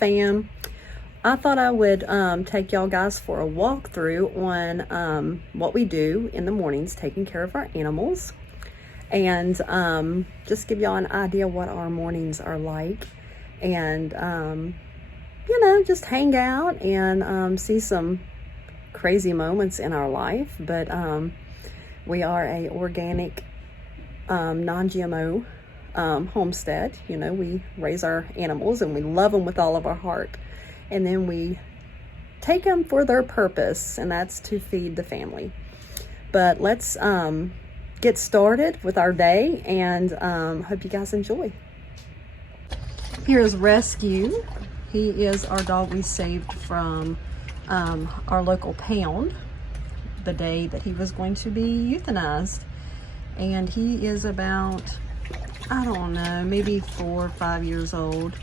fam. I thought I would take y'all guys for a walkthrough on what we do in the mornings taking care of our animals, and just give y'all an idea what our mornings are like, and you know, just hang out and see some crazy moments in our life. But we are a organic non-GMO homestead. You know, we raise our animals and we love them with all of our heart, and then we take them for their purpose, and that's to feed the family. But let's get started with our day, and hope you guys enjoy. Here's Rescue. He is our dog we saved from our local pound the day that he was going to be euthanized. And he is about, I don't know, maybe 4 or 5 years old.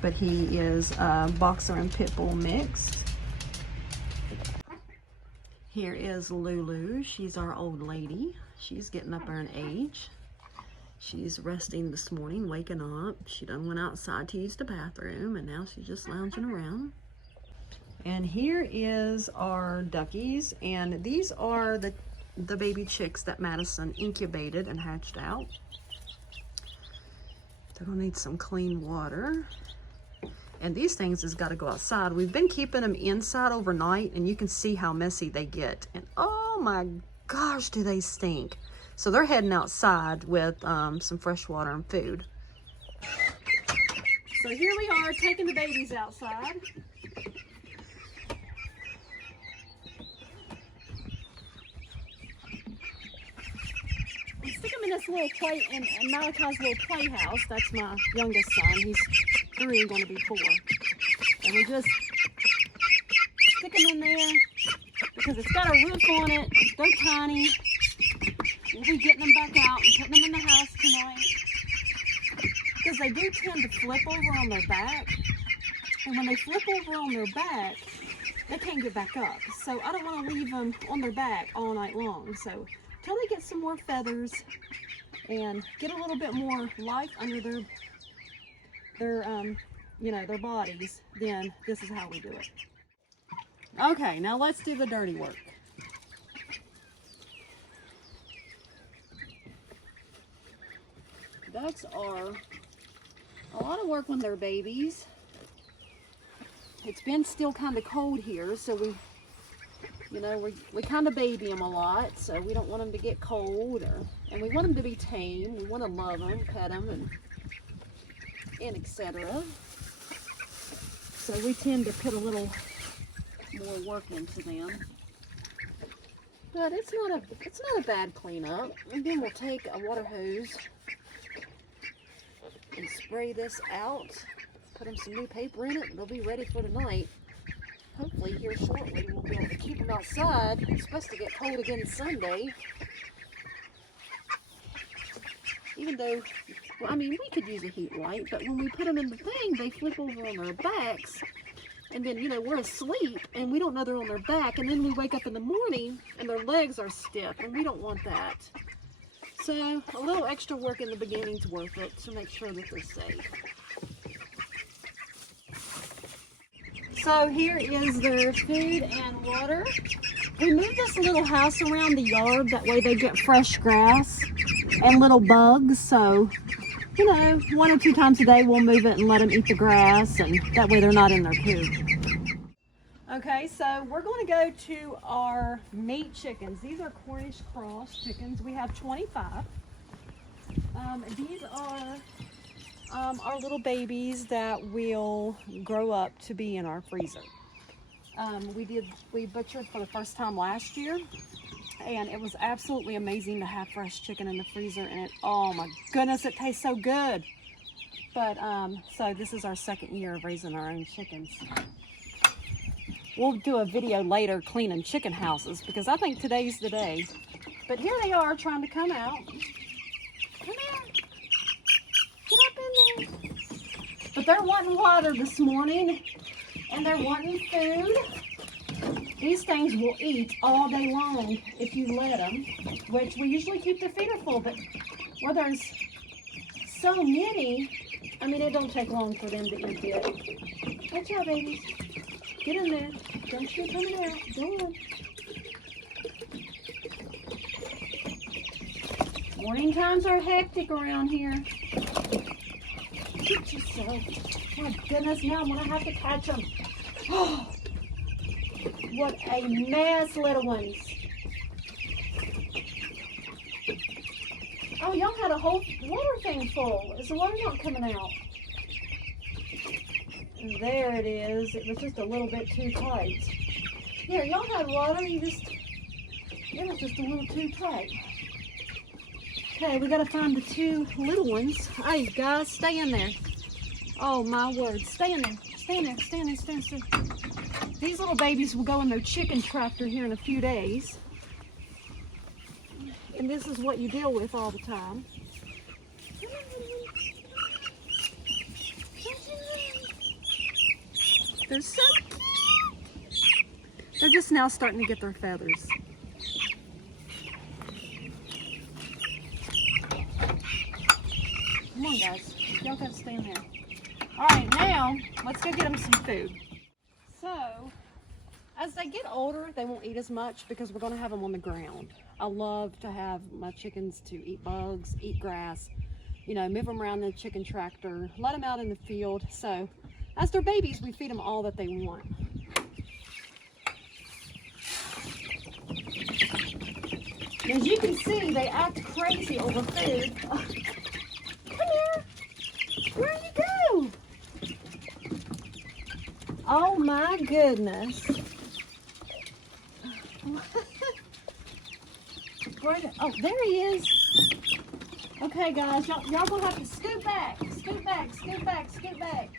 But he is a boxer and pit bull mixed. Here is Lulu. She's our old lady. She's getting up there in age. She's resting this morning, waking up. She done went outside to use the bathroom, and now she's just lounging around. And here is our duckies, and these are the baby chicks that Madison incubated and hatched out. They're gonna need some clean water. And these things has got to go outside. We've been keeping them inside overnight, and you can see how messy they get. And oh my gosh, do they stink. So they're heading outside with some fresh water and food. So here we are taking the babies outside. We stick them in this little in Malachi's little playhouse. That's my youngest son. He's 3 and going to be 4. And we just stick them in there because it's got a roof on it. They're tiny. We'll be getting them back out and putting them in the house tonight, because they do tend to flip over on their back. And when they flip over on their back, they can't get back up. So I don't want to leave them on their back all night long. So until they get some more feathers and get a little bit more life under their you know, their bodies, then this is how we do it. Okay, now let's do the dirty work. Ducks are a lot of work when they're babies. It's been still kind of cold here, so we kind of baby them a lot, so we don't want them to get cold, and we want them to be tame. We want to love them, pet them, and etc. So we tend to put a little more work into them. But it's not a bad cleanup. And then we'll take a water hose and spray this out. Put them some new paper in it, and they'll be ready for tonight. Hopefully here shortly we'll be able to keep them outside. It's supposed to get cold again Sunday. Even though, well, I mean, we could use a heat light, but when we put them in the thing, they flip over on their backs. And then, you know, we're asleep and we don't know they're on their back. And then we wake up in the morning and their legs are stiff, and we don't want that. So a little extra work in the beginning is worth it to make sure that they're safe. So here is their food and water. We moved this little house around the yard, that way they get fresh grass and little bugs. So, you know, 1 or 2 times a day we'll move it and let them eat the grass, and that way they're not in their poop. Okay, so we're going to go to our meat chickens. These are Cornish cross chickens. We have 25. These are our little babies that will grow up to be in our freezer. We butchered for the first time last year, and it was absolutely amazing to have fresh chicken in the freezer, and oh my goodness, it tastes so good. But so this is our 2nd year of raising our own chickens. We'll do a video later cleaning chicken houses, because I think today's the day. But here they are trying to come out. Come here. Get up in there. But they're wanting water this morning, and they're wanting food. These things will eat all day long if you let them, which we usually keep their feeder full, but where there's so many, I mean, it don't take long for them to empty it. Good job, babies. Get in there. Don't you coming out. Go on. Morning times are hectic around here. Get yourself. My goodness, now I'm going to have to catch them. Oh, what a mess, little ones. Oh, y'all had a whole water thing full. Is the water not coming out? There it is. It was just a little bit too tight. Here, y'all had water. It was just a little too tight. Okay, we gotta find the two little ones. Hey, guys, stay in there. Oh, my word. Stay in there. Stay in there. Stay in there. Stay in there. These little babies will go in their chicken tractor here in a few days. And this is what you deal with all the time. They're so cute. They're just now starting to get their feathers. Come on, guys. Y'all gotta stay in there. All right, now let's go get them some food. So, as they get older, they won't eat as much because we're gonna have them on the ground. I love to have my chickens to eat bugs, eat grass, you know, move them around the chicken tractor, let them out in the field. So, as they're babies, we feed them all that they want. As you can see, they act crazy over food. Oh, come here. Where you go? Oh my goodness. Oh, there he is. Okay, guys, y'all gonna have to scoot back, scoot back, scoot back, scoot back.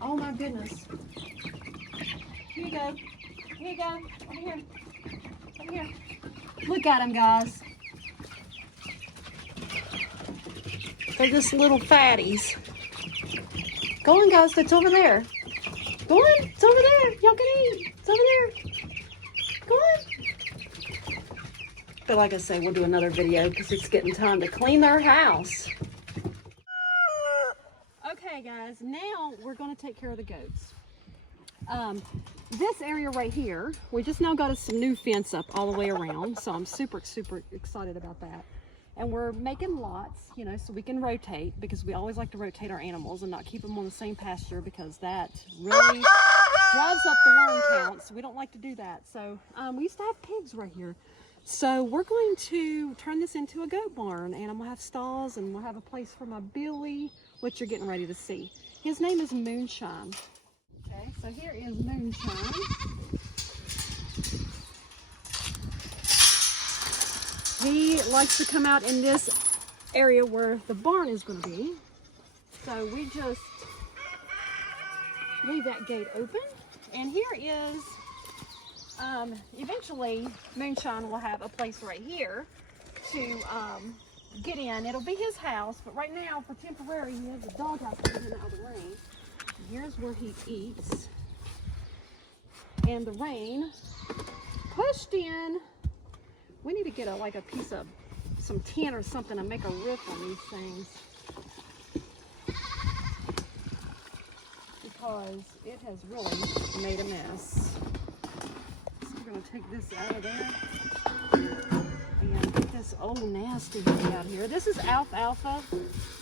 Oh my goodness. Here you go. Here you go. Over here. Over here. Look at them, guys. They're just little fatties. Go on, guys. It's over there. Go on. It's over there. Y'all can eat. It's over there. Go on. But like I say, we'll do another video because it's getting time to clean their house. Okay, guys. Now we're going to take care of the goats. This area right here, we just now got us some new fence up all the way around. So I'm super, super excited about that. And we're making lots, you know, so we can rotate because we always like to rotate our animals and not keep them on the same pasture because that really drives up the worm count. So we don't like to do that. So we used to have pigs right here. So we're going to turn this into a goat barn and I'm gonna have stalls and we'll have a place for my Billy, which you're getting ready to see. His name is Moonshine. Okay, so here is Moonshine. He likes to come out in this area where the barn is going to be. So we just leave that gate open. And here is, eventually Moonshine will have a place right here to get in. It'll be his house, but right now, for temporary, he has a doghouse to get him out of the rain. Here's where he eats. And the rain pushed in. We need to get a piece of some tin or something and make a roof on these things. Because it has really made a mess. So we're going to take this out of there. And get this old nasty hay out here. This is alfalfa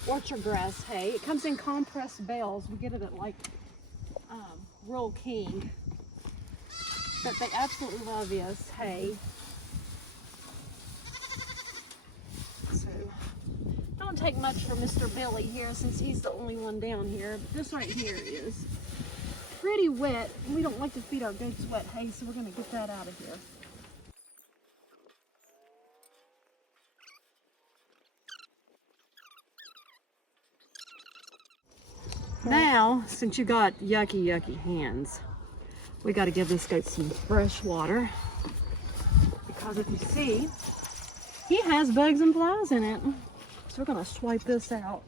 orchard grass hay. It comes in compressed bales. We get it at Rural King. But they absolutely love this hay. Don't take much for Mr. Billy here since he's the only one down here. But this right here is pretty wet. We don't like to feed our goats wet hay, so we're going to get that out of here. Now, since you got yucky, yucky hands, we got to give this goat some fresh water. Because if you see, he has bugs and flies in it. So we're going to swipe this out.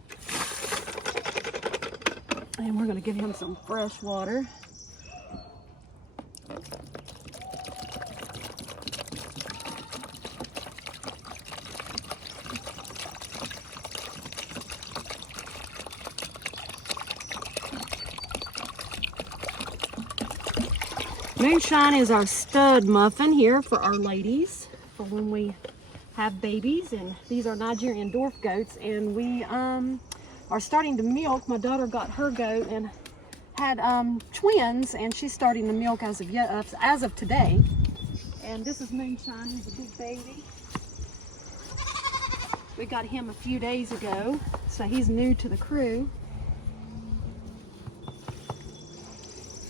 And we're going to give him some fresh water. Moonshine is our stud muffin here for our ladies for when we have babies, and these are Nigerian dwarf goats, and we are starting to milk. My daughter got her goat and had twins, and she's starting to milk as of today. And this is Moonshine. He's a big baby. We got him a few days ago, so he's new to the crew.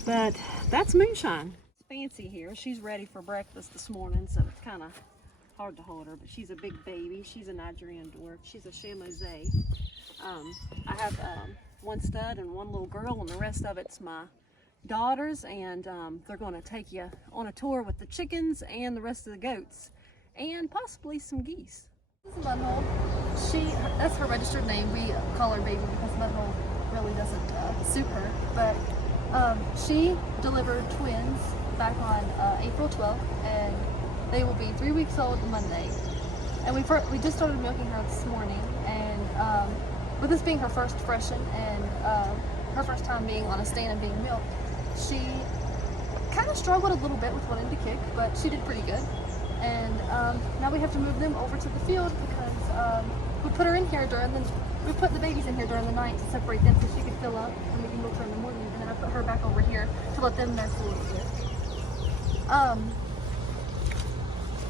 But that's Moonshine. Fancy here. She's ready for breakfast this morning, so it's kind of hard to hold her, but she's a big baby. She's a Nigerian dwarf. She's a Chamoisé. I have one stud and one little girl, and the rest of it's my daughters, and they're going to take you on a tour with the chickens and the rest of the goats, and possibly some geese. This is Mudhole. That's her registered name. We call her Baby because Mudhole really doesn't suit her, but she delivered twins back on April 12th, and they will be 3 weeks old Monday. And we just started milking her this morning, and with this being her first freshen and her first time being on a stand and being milked, she kind of struggled a little bit with wanting to kick, but she did pretty good. And now we have to move them over to the field because we put her in here we put the babies in here during the night to separate them so she could fill up and we can milk her in the morning. And then I put her back over here to let them nurse a little bit.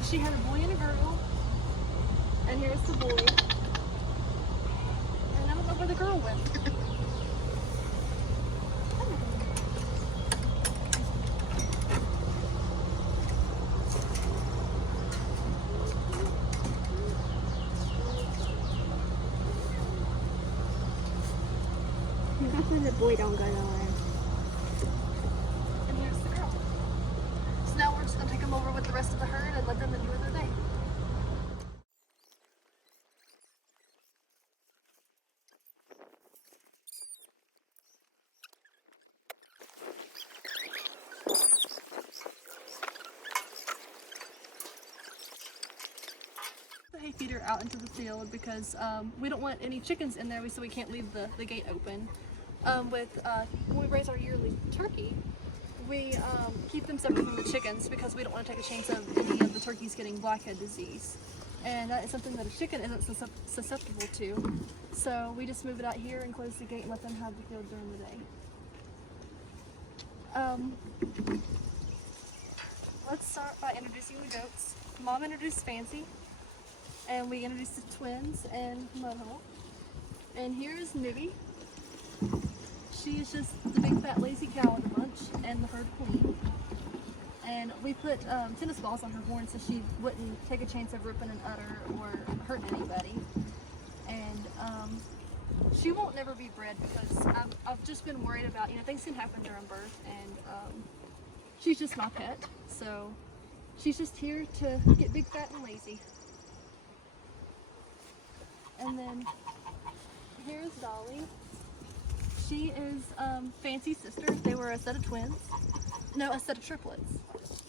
She had a boy and a girl, and here's the boy. And I don't know where the girl went. Hopefully the boy don't go nowhere. And here's the girl. So now we're just gonna take them over with the rest of the herd and let them enjoy their day. The hay feeder out into the field because we don't want any chickens in there, so we can't leave the gate open. When we raise our yearly turkey, we keep them separate from the chickens because we don't want to take a chance of any of the turkeys getting blackhead disease. And that is something that a chicken isn't susceptible to. So we just move it out here and close the gate and let them have the field during the day. Let's start by introducing the goats. Mom introduced Fancy, and we introduced the twins and Mudhole. And here is Nibby. She is just the big fat lazy cow of the bunch and the herd queen. And we put tennis balls on her horn so she wouldn't take a chance of ripping an udder or hurting anybody. And she won't never be bred because I've just been worried about, things can happen during birth, and she's just my pet. So she's just here to get big, fat, and lazy. And then here's Dolly. She is Fancy's sister. They were a set of twins. No, a set of triplets.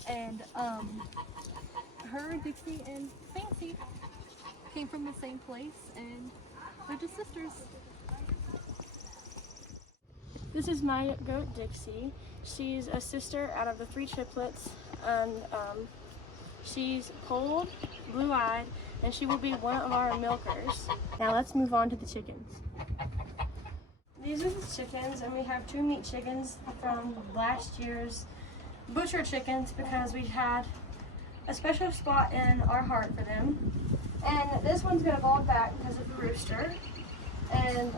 And her, Dixie, and Fancy came from the same place, and they're just sisters. This is my goat Dixie. She's a sister out of the 3 triplets, and she's cold, blue-eyed, and she will be one of our milkers. Now let's move on to the chickens. These are the chickens, and we have 2 meat chickens from last year's butcher chickens because we had a special spot in our heart for them. And this one's going to fall back because of the rooster. And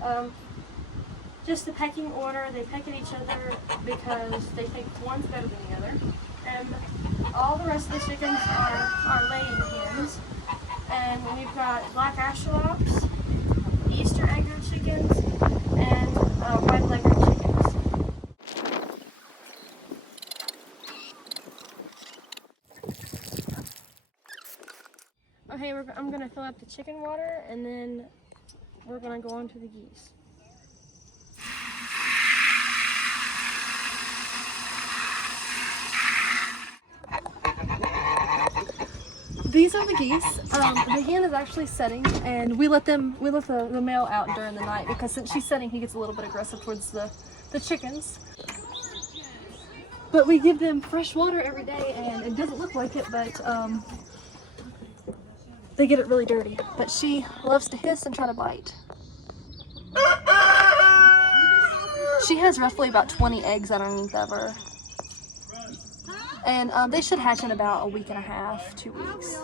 just the pecking order, they peck at each other because they think one's better than the other. And all the rest of the chickens are laying hens. And we've got black Ashelops, Easter egger chickens, and white leghorn chickens. Okay, I'm going to fill up the chicken water, and then we're going to go on to the geese. These are the geese. The hen is actually setting, and we let the male out during the night because since she's setting, he gets a little bit aggressive towards the chickens. But we give them fresh water every day, and it doesn't look like it, but they get it really dirty. But she loves to hiss and try to bite. She has roughly about 20 eggs underneath of her. And they should hatch in about a week and a half, 2 weeks.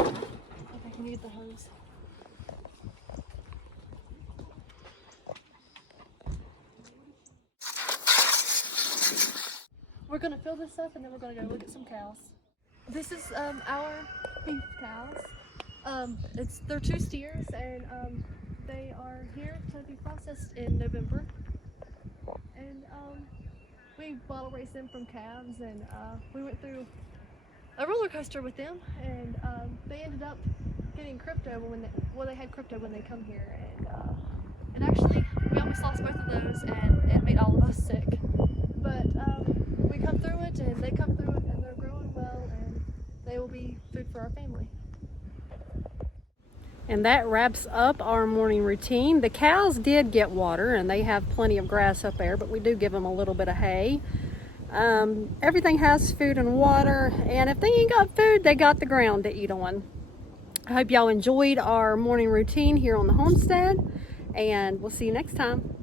Okay, can you get the hose? We're gonna fill this up and then we're gonna go look at some cows. This is our beef cows. They're 2 steers, and they are here to be processed in November. And we bottle race them from calves, and we went through a roller coaster with them, and they ended up getting crypto when they had crypto when they come here, and actually we almost lost both of those, and it made all of us sick. But we come through it, and they come through it, and they're growing well, and they will be food for our family. And that wraps up our morning routine. The cows did get water, and they have plenty of grass up there, but we do give them a little bit of hay. Everything has food and water, and if they ain't got food, they got the ground to eat on. I hope y'all enjoyed our morning routine here on the homestead, and we'll see you next time.